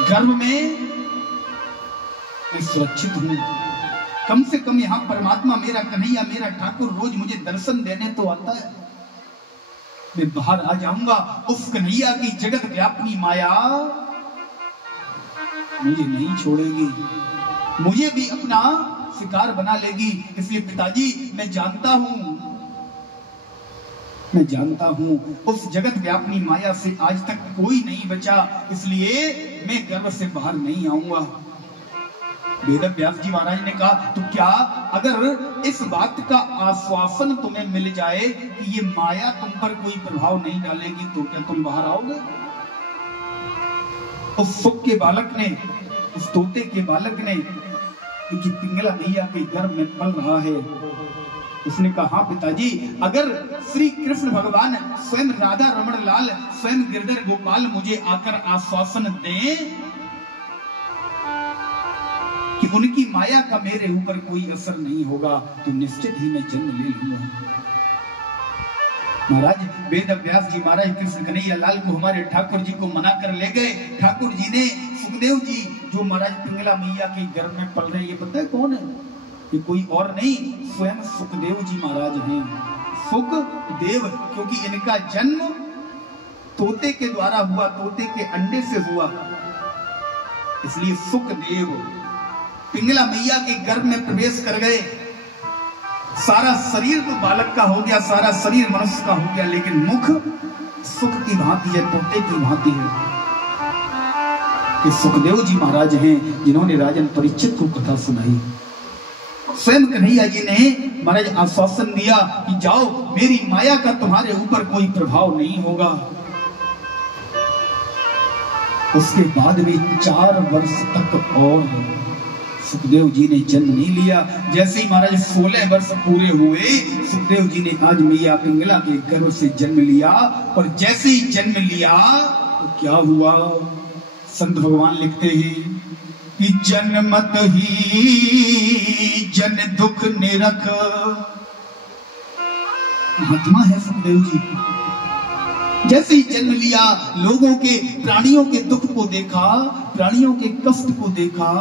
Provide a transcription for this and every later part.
गर्भ में मैं सुरक्षित हूं। कम से कम यहां परमात्मा मेरा कन्हैया, मेरा ठाकुर रोज मुझे दर्शन देने तो आता है। मैं बाहर आ जाऊंगा, उस कन्हैया की जगत व्यापनी माया मुझे नहीं छोड़ेगी, मुझे भी अपना शिकार बना लेगी। इसलिए पिताजी मैं जानता हूं उस जगत व्यापनी माया से आज तक कोई नहीं बचा, इसलिए मैं गर्भ से बाहर नहीं आऊंगा। वेद व्यास जी महाराज ने कहा, तो क्या अगर इस बात का आश्वासन तुम्हें मिल जाए कि ये माया तुम पर कोई प्रभाव नहीं डालेगी, तो क्या तुम बाहर आओगे? उस सुख के बालक ने, उस तोते के बालक ने, क्योंकि पिंगला मैया के गर्भ में पल रहा है, उसने कहा, हाँ पिताजी, अगर श्री कृष्ण भगवान स्वयं राधा रमण लाल, स्वयं गिरधर गोपाल मुझे आकर आश्वासन दें कि उनकी माया का मेरे ऊपर कोई असर नहीं होगा, तो निश्चित ही मैं जन्म ले लूंगा। महाराज वेद व्यास जी महाराज कृष्ण कन्हैया लाल को हमारे ठाकुर जी को मना कर ले गए। ठाकुर जी ने सुखदेव जी, जो महाराज पिंगला मैया के गर्भ में पल रहे हैं, ये पता है कौन है? ये कोई और नहीं, स्वयं सुखदेव जी महाराज हैं। सुखदेव, क्योंकि इनका जन्म तोते के द्वारा हुआ, तोते के अंडे से हुआ, इसलिए सुखदेव पिंगला मैया के गर्भ में प्रवेश कर गए। सारा शरीर तो बालक का हो गया, सारा शरीर मनुष्य का हो गया, लेकिन मुख सुख की भांति है, तोते की भांति है। ये सुखदेव जी महाराज हैं जिन्होंने राजन परीक्षित को कथा सुनाई। स्वयं कन्हैया जी ने महाराज आश्वासन दिया कि जाओ, मेरी माया का तुम्हारे ऊपर कोई प्रभाव नहीं होगा। उसके बाद भी 4 वर्ष तक और सुखदेव जी ने जन्म नहीं लिया। जैसे ही महाराज 16 वर्ष पूरे हुए, सुखदेव जी ने आज मैया पिंगला के गर्भ से जन्म लिया। और जैसे ही जन्म लिया तो क्या हुआ? संत भगवान लिखते हैं कि जन्मत ही जन दुख निरख। महात्मा है सुखदेव जी। जैसे ही जन्म लिया, लोगों के, प्राणियों के दुख को देखा, प्राणियों के कष्ट को देखा,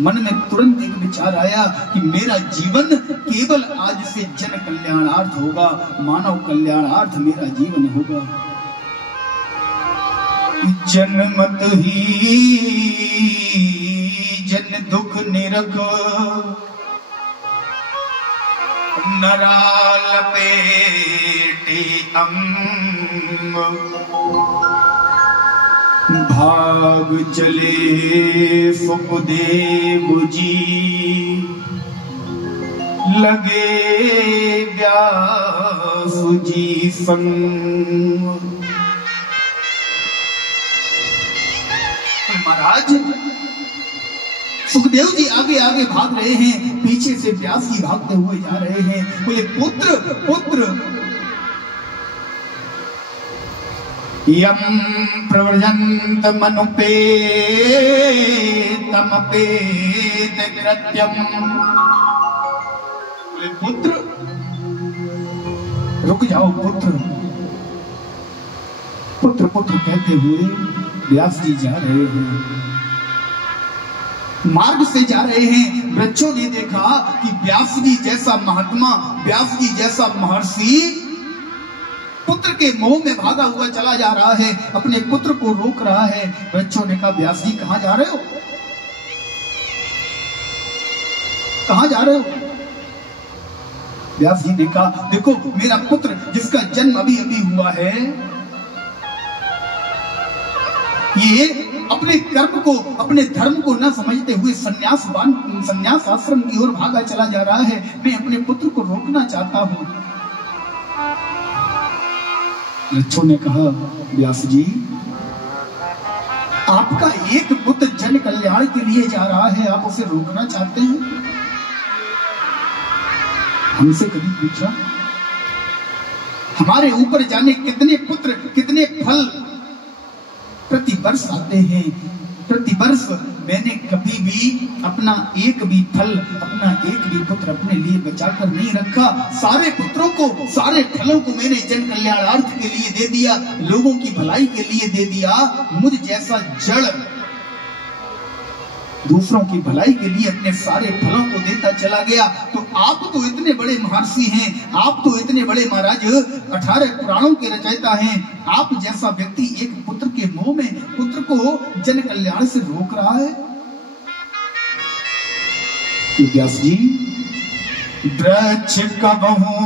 मन में तुरंत एक विचार आया कि मेरा जीवन केवल आज से जन कल्याणार्थ होगा, मानव कल्याणार्थ मेरा जीवन होगा। जन्मत ही जन दुख निरख, नरा लपेटे अंग, भाग चले सुखदेव जी, लगे व्यास जी संग। महाराज सुखदेव जी आगे आगे भाग रहे हैं, पीछे से व्यास जी भागते हुए जा रहे हैं। बोले, पुत्र पुत्र, यम प्रव्रजंत मनुपे तमपेत कृत्यम। बोले, पुत्र रुक जाओ, पुत्र पुत्र पुत्र कहते हुए व्यास जी जा रहे हैं, मार्ग से जा रहे हैं। वृक्षों ने देखा कि व्यास जी जैसा महात्मा, व्यास जी जैसा महर्षि पुत्र के मोह में भागा हुआ चला जा रहा है, अपने पुत्र को रोक रहा है। वृक्षों ने कहा, व्यास जी कहां जा रहे हो? कहां जा रहे हो? व्यास जी ने कहा, देखो मेरा पुत्र जिसका जन्म अभी अभी हुआ है, ये अपने कर्म को, अपने धर्म को न समझते हुए संन्यास आश्रम की ओर भागा चला जा रहा है। मैं अपने पुत्र को रोकना चाहता हूं। लच्छों ने कहा, व्यास जी आपका एक पुत्र जन कल्याण के लिए जा रहा है, आप उसे रोकना चाहते हैं? हमसे कभी पूछा? हमारे ऊपर जाने कितने पुत्र, कितने फल प्रति वर्ष आते हैं, प्रतिवर्ष मैंने कभी भी अपना एक भी फल, अपना एक भी पुत्र अपने लिए बचाकर नहीं रखा। सारे पुत्रों को, सारे फलों को मैंने जन कल्याणार्थ के लिए दे दिया, लोगों की भलाई के लिए दे दिया। मुझ जैसा जड़ दूसरों की भलाई के लिए अपने सारे फलों को देता चला गया। तो आप तो इतने बड़े महर्षि हैं, आप तो इतने बड़े महाराज 18 पुराणों के रचयिता हैं, आप जैसा व्यक्ति एक पुत्र के मुंह में पुत्र को जन कल्याण से रोक रहा है। व्यास जी, वृक्ष कबहू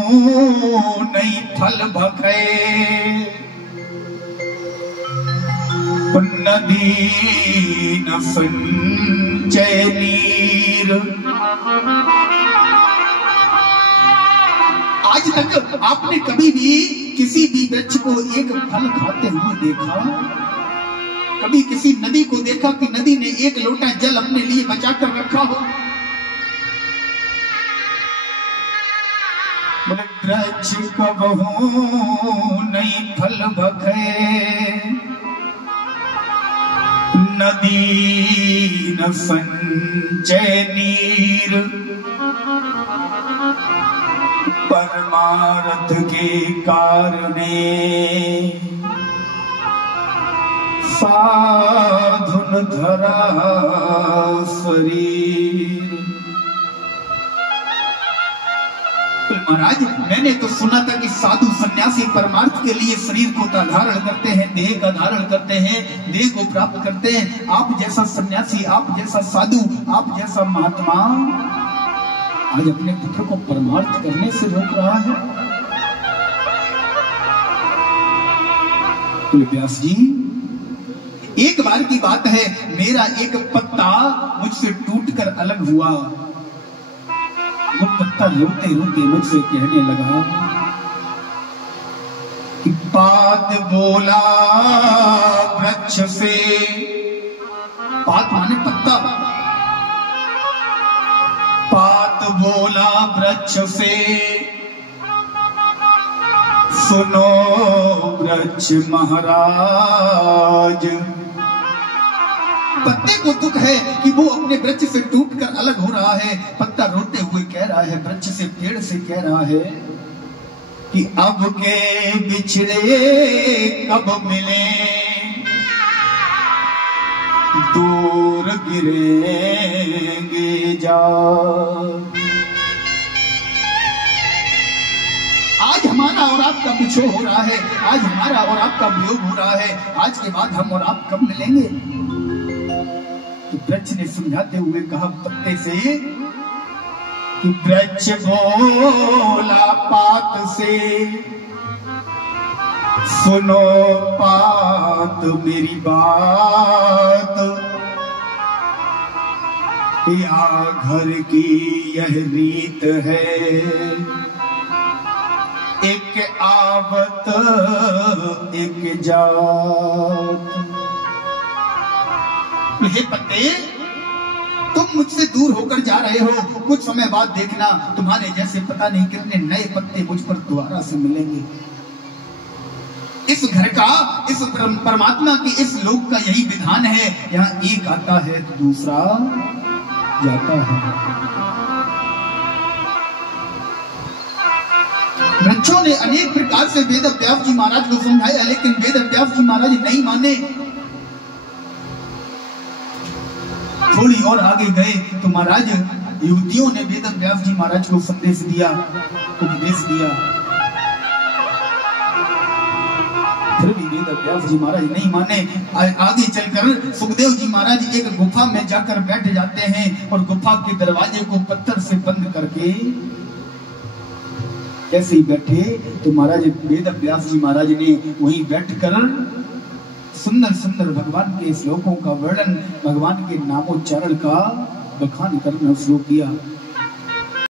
नहीं फल भखे, नदी न संचय नीर। आज तक आपने कभी भी किसी भी वृक्ष को एक फल खाते हुए देखा? कभी किसी नदी को देखा कि नदी ने एक लोटा जल अपने लिए बचा कर रखा हो? बोले वृक्ष कबहू नहीं फल भखे, नदी न संचय नीर। परमार्थ के कारणे साधुन धरा शरीर। महाराज, मैंने तो सुना था कि साधु सन्यासी परमार्थ के लिए शरीर को धारण करते हैं, देह का धारण करते हैं, देह को प्राप्त करते हैं। आप जैसा सन्यासी, आप जैसा साधु, आप जैसा महात्मा आज अपने पुत्र को परमार्थ करने से रोक रहा है। तो व्यास जी, एक बार की बात है, मेरा एक पत्ता मुझसे टूटकर अलग हुआ। वो पत्ता रोते रोते मुझसे कहने लगा कि पात बोला वृक्ष से। पात माने पत्ता। पात बोला वृक्ष से, सुनो वृक्ष महाराज। पत्ते को दुख है कि वो अपने वृक्ष से टूटकर अलग हो रहा है। पत्ता रोते हुए कह रहा है, वृक्ष से, पेड़ से कह रहा है कि अब के बिछड़े कब मिले, दूर गिरेंगे जा। आज हमारा और आपका बिछोह हो रहा है, आज हमारा और आपका वियोग हो रहा है। आज के बाद हम और आप कब मिलेंगे? तो वृक्ष ने समझाते हुए कहा पत्ते से कि वृक्ष बोला पात से, सुनो पात मेरी बात। या घर की यह रीत है, एक आवत एक जात। हे पत्ते, तुम मुझसे दूर होकर जा रहे हो, कुछ समय बाद देखना तुम्हारे जैसे पता नहीं कितने नए पत्ते मुझ पर दोबारा से मिलेंगे। इस घर का, इस परमात्मा की, इस लोक का यही विधान है। यहाँ एक आता है तो दूसरा जाता है। वृक्षों ने अनेक प्रकार से वेद व्यास जी महाराज को समझाया, लेकिन वेद व्यास जी महाराज नहीं माने। थोड़ी और आगे गए तो महाराज युवतियों ने वेद व्यास जी महाराज को संदेश दिया, उपदेश दिया। फिर भी वेद व्यास जी महाराज नहीं माने। आगे चलकर सुखदेव जी महाराज एक गुफा में जाकर बैठ जाते हैं और गुफा के दरवाजे को पत्थर से बंद करके ऐसे ही बैठे तो महाराज वेद व्यास जी महाराज ने वहीं बैठकर सुंदर सुंदर भगवान के श्लोकों का वर्णन, भगवान के नामोच्चारण का बखान करना शुरू किया।